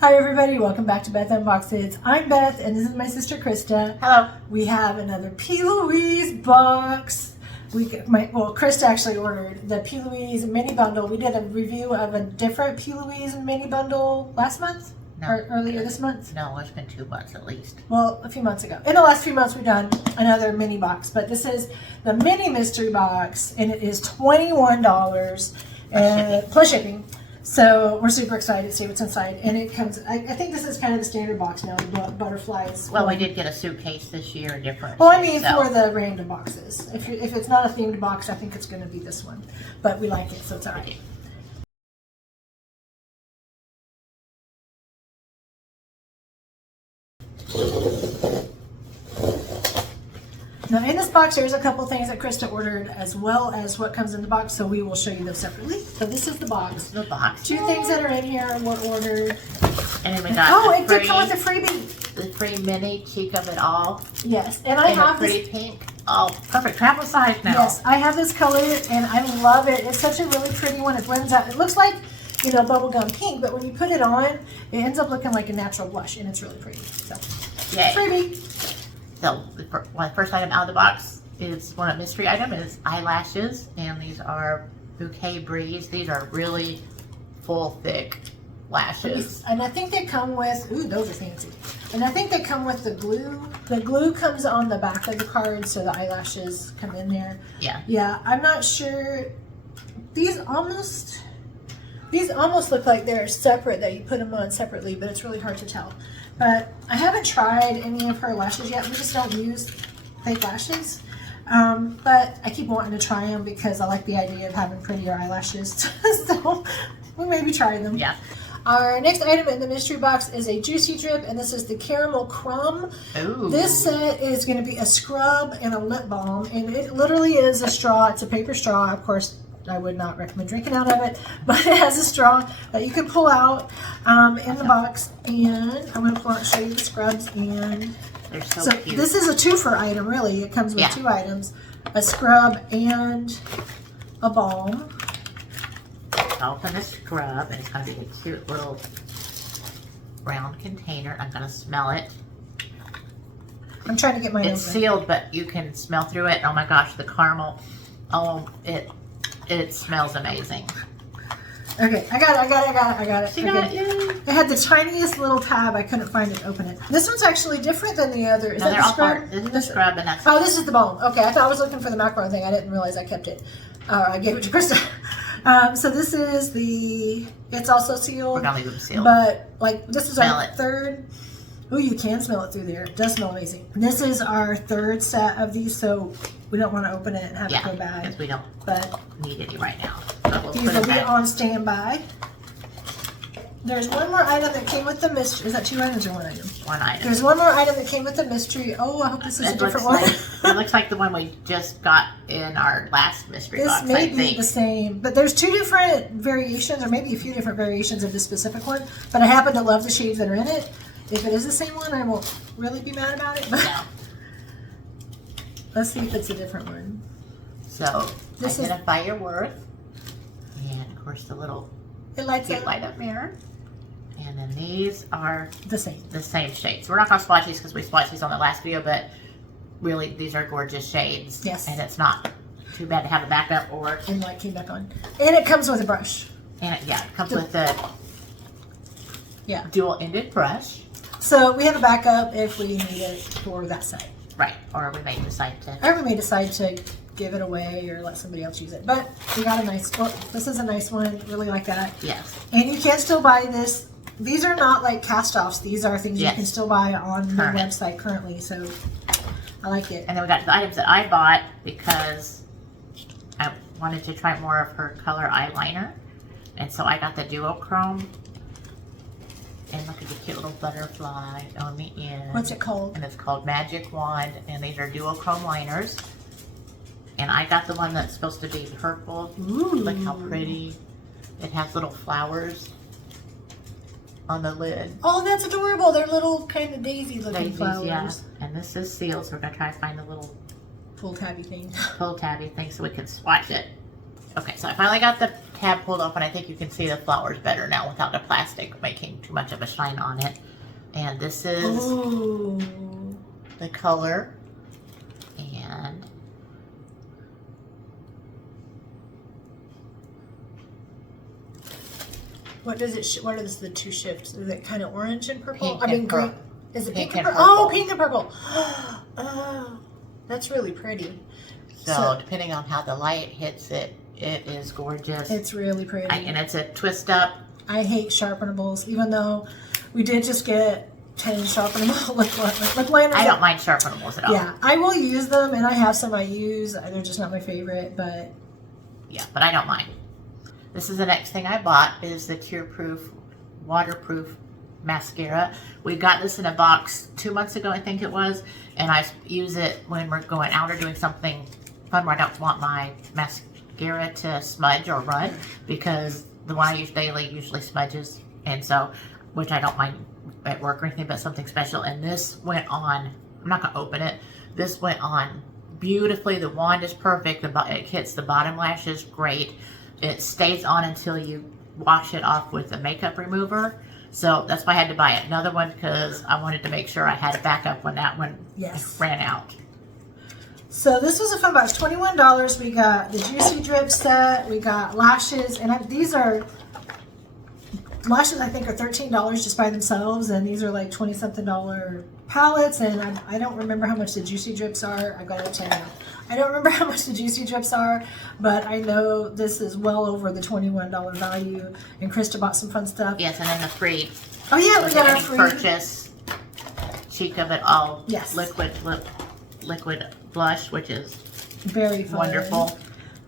Hi everybody, welcome back to Beth Unboxes. I'm Beth and this is my sister Krista. Hello. We have another P.LOUISE box. Krista actually ordered the P.LOUISE mini bundle. We did a review of a different P.LOUISE mini bundle last month? No. Or earlier this month? No, it's been 2 months at least. Well, a few months ago. In the last few months we've done another mini box, but this is the mini mystery box and it is $21 plus shipping. So we're super excited to see what's inside, and it comes. I think this is kind of the standard box now. The butterflies. Well, we did get a suitcase this year, different. Well, I mean for the random boxes. If it's not a themed box, I think it's going to be this one. But we like it, so it's alright. Now in this box there's a couple things that Krista ordered as well as what comes in the box, so we will show you them separately. So this is the box. The box. 2 things that are in here were ordered. And then we got it did come with a freebie. The free mini cheek of it all. Yes, and I have pretty pink. Oh, perfect travel size now. Yes, I have this color and I love it. It's such a really pretty one. It blends out. It looks like, you know, bubblegum pink, but when you put it on, it ends up looking like a natural blush, and it's really pretty. So, yay. Freebie. So the first item out of the box is one of mystery item is eyelashes, and these are Bouquet Breeze. These are really full, thick lashes. And I think they come with, ooh, those are fancy. And I think they come with the glue. The glue comes on the back of the card, so the eyelashes come in there. Yeah. Yeah, I'm not sure. These almost look like they're separate, that you put them on separately, but it's really hard to tell. But I haven't tried any of her lashes yet. We just don't use fake lashes. But I keep wanting to try them because I like the idea of having prettier eyelashes. So we maybe try them. Yeah. Our next item in the mystery box is a Juicy Drip, and this is the Caramel Crumb. Ooh. This set is going to be a scrub and a lip balm, and it literally is a straw. It's a paper straw. Of course, I would not recommend drinking out of it, but it has a straw that you can pull out in the box, and I'm going to pull out and show you the scrubs. And they're so cute. This is a twofer item, really. It comes with 2 items, a scrub and a balm. I'll open the scrub, and it's going to be a cute little round container. I'm going to smell it. I'm trying to get mine It's open. sealed, but you can smell through it. Oh my gosh, the caramel. Oh, it smells amazing. Okay, I got it. She got it, yay. It had the tiniest little tab. I couldn't find it to open it. This one's actually different than the other. Is No, that they're the all scrub? part. This is the scrub, and that's... Oh, this is the balm. Okay, I thought I was looking for the macaron thing. I didn't realize I kept it. I gave it to Krista. So this is it's also sealed. We're gonna leave them sealed. But, like, this is Smell our it. third. Ooh, you can smell it through there. It does smell amazing. This is our third set of these, so we don't want to open it and have it go bad. Because we don't But need any right now. So we'll these put will it be back. on standby. There's one more item that came with the mystery. Is that 2 items or 1 item? 1 item. There's one more item that came with the mystery. Oh, I hope this is a different one. It looks like the one we just got in our last mystery box, This may I be think. the same, but there's 2 different variations, or maybe a few different variations of this specific one. But I happen to love the shades that are in it. If it is the same one, I won't really be mad about it. But No. let's see if it's a different one. So, This identify your worth. And, of course, the little It lights cute up light-up mirror. And then these are the same. the same shades. We're not going to swatch these because we swatched these on the last video, but really, these are gorgeous shades. Yes. And it's not too bad to have a backup or... And light came back on. And it comes with a brush. And it comes with the dual-ended brush. So we have a backup if we need it for that set. Right. Or we may decide to... Or we may decide to give it away or let somebody else use it. But we got a nice, this is a nice one. Really like that. Yes. And you can still buy this. These are not like cast-offs. These are things you can still buy on the website currently. So I like it. And then we got the items that I bought because I wanted to try more of her color eyeliner. And so I got the duochrome. And look at the cute little butterfly on the end. What's it called? And it's called Magic Wand. And these are duochrome liners. And I got the one that's supposed to be purple. Ooh. Look how pretty. It has little flowers on the lid. Oh, that's adorable. They're little kind of daisy-looking Daisies, flowers. yeah. And this is sealed, so we're going to try to find the little Pull tabby thing. pull tabby thing so we can swatch it. Okay, so I finally got the tab pulled open, I think you can see the flowers better now without the plastic making too much of a shine on it. And this is the color. And what does it? What is the two shifts? Is it kind of orange and purple? Pink and green. purple. Is it Pink pink and and purple? Oh, purple. pink and purple. Oh, that's really pretty. So depending on how the light hits it, it is gorgeous. It's really pretty. And it's a twist up. I hate sharpenables, even though we did just get 10 sharpenable lip liners. I don't mind sharpenables at all. Yeah, I will use them, and I have some I use. They're just not my favorite, but yeah, but I don't mind. This is the next thing I bought is the Tearproof Waterproof Mascara. We got this in a box 2 months ago, I think it was, and I use it when we're going out or doing something fun where I don't want my mascara to smudge or run, because the one I use daily usually smudges, and so, which I don't mind at work or anything, but something special. And this went on, I'm not going to open it, this went on beautifully. The wand is perfect. It hits the bottom lashes great. It stays on until you wash it off with a makeup remover. So that's why I had to buy another one, because I wanted to make sure I had a backup when that one ran out. So this was a fun box, $21. We got the Juicy Drip set, we got lashes, and these are, lashes I think are $13 just by themselves, and these are like 20-something palettes, and I don't remember how much the Juicy Drips are. I gotta tell you, I don't remember how much the Juicy Drips are, but I know this is well over the $21 value, and Krista bought some fun stuff. Yes, and then the free. Oh yeah, we got our free purchase cheek of it all. Yes. Liquid blush, which is very fun. Wonderful.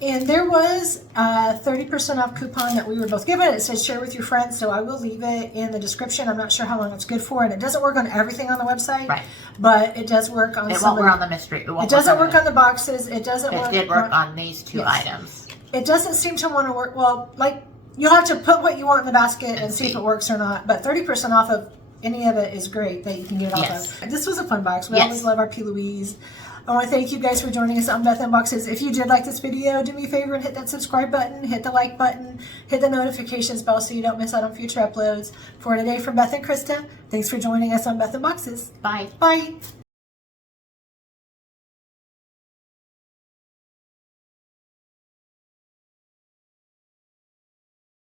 And there was a 30% off coupon that we were both given. It says share with your friends, so I will leave it in the description. I'm not sure how long it's good for, and it doesn't work on everything on the website. Right. But it does work on It won't work on the mystery. It doesn't work on the boxes. It doesn't work. It did work on these two items. It doesn't seem to want to work. Well, like, you'll have to put what you want in the basket and see if it works or not. But 30% off of any of it is great that you can get it off of. This was a fun box. We always love our P.LOUISE. I want to thank you guys for joining us on Beth Unboxes. If you did like this video, do me a favor and hit that subscribe button, hit the like button, hit the notifications bell so you don't miss out on future uploads. For today, from Beth and Krista, thanks for joining us on Beth Unboxes. Bye. Bye.